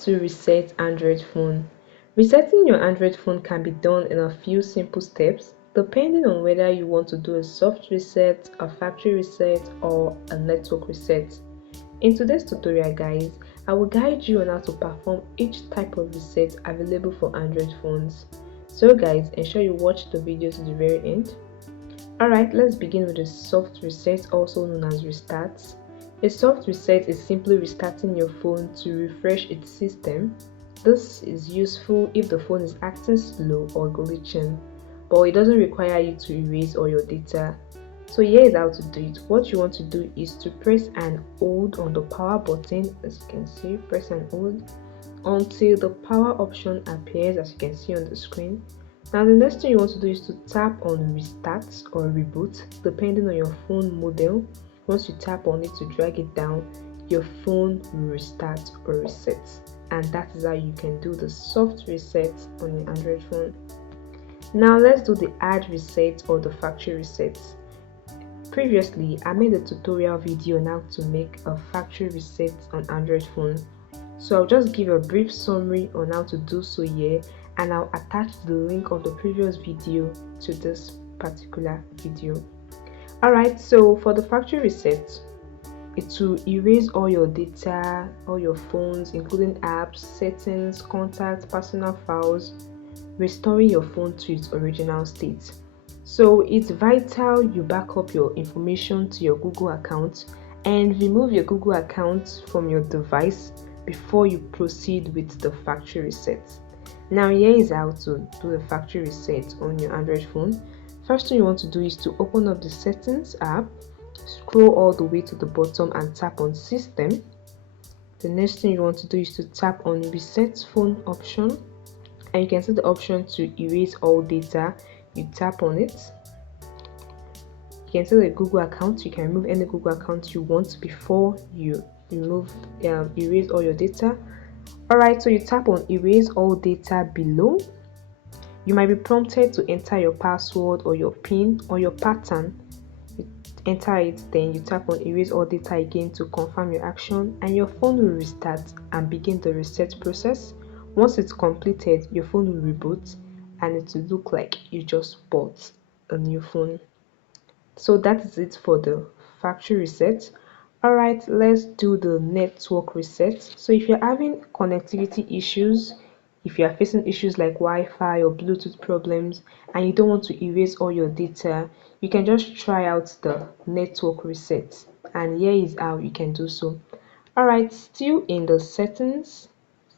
to reset Android phone. Resetting your Android phone can be done in a few simple steps depending on whether you want to do a soft reset, a factory reset, or a network reset. In today's tutorial guys, I will guide you on how to perform each type of reset available for Android phones. So guys, ensure you watch the video to the very end. Alright, let's begin with a soft reset, also known as restarts. A soft reset is simply restarting your phone to refresh its system. This is useful if the phone is acting slow or glitching, but it doesn't require you to erase all your data. So here is how to do it. What you want to do is to press and hold on the power button, as you can see, press and hold until the power option appears, as you can see on the screen. Now the next thing you want to do is to tap on restart or reboot depending on your phone model. Once you tap on it to drag it down, your phone will restart or reset, and that is how you can do the soft reset on your Android phone. Now let's do the hard reset or the factory reset. Previously I made a tutorial video on how to make a factory reset on Android phone, so I'll just give a brief summary on how to do so here, and I'll attach the link of the previous video to this particular video. Alright, so for the factory reset, it will erase all your data, all your phones, including apps, settings, contacts, personal files, restoring your phone to its original state. So it's vital you back up your information to your Google account and remove your Google account from your device before you proceed with the factory reset. Now here is how to do the factory reset on your Android phone. First thing you want to do is to open up the settings app, scroll all the way to the bottom and tap on system. The next thing you want to do is to tap on reset phone option, and you can see the option to erase all data. You tap on it. You can see the Google account. You can remove any Google account you want before you erase all your data. Alright, so you tap on erase all data below. You might be prompted to enter your password or your PIN or your pattern. You enter it, then you tap on erase all data again to confirm your action, and your phone will restart and begin the reset process. Once it's completed, your phone will reboot and it will look like you just bought a new phone. So that is it for the factory reset. Alright, let's do the network reset. So if you're having connectivity issues, if you are facing issues like Wi-Fi or Bluetooth problems and you don't want to erase all your data, you can just try out the network reset, and here is how you can do so. Alright, still in the settings,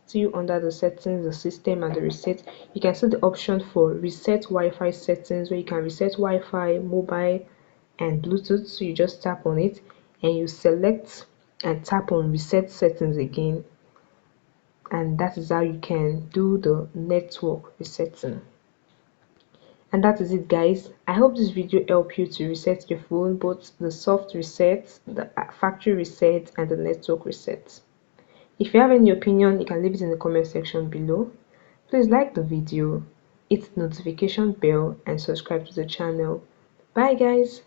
still under the settings, the system and the reset, you can see the option for reset Wi-Fi settings, where you can reset Wi-Fi, mobile and Bluetooth. So you just tap on it and you select and tap on reset settings again, and that is how you can do the network resetting. And that is it guys. I hope this video helped you to reset your phone, both the soft reset, the factory reset and the network reset. If you have any opinion, you can leave it in the comment section below. Please like the video, hit the notification bell and subscribe to the channel. Bye guys.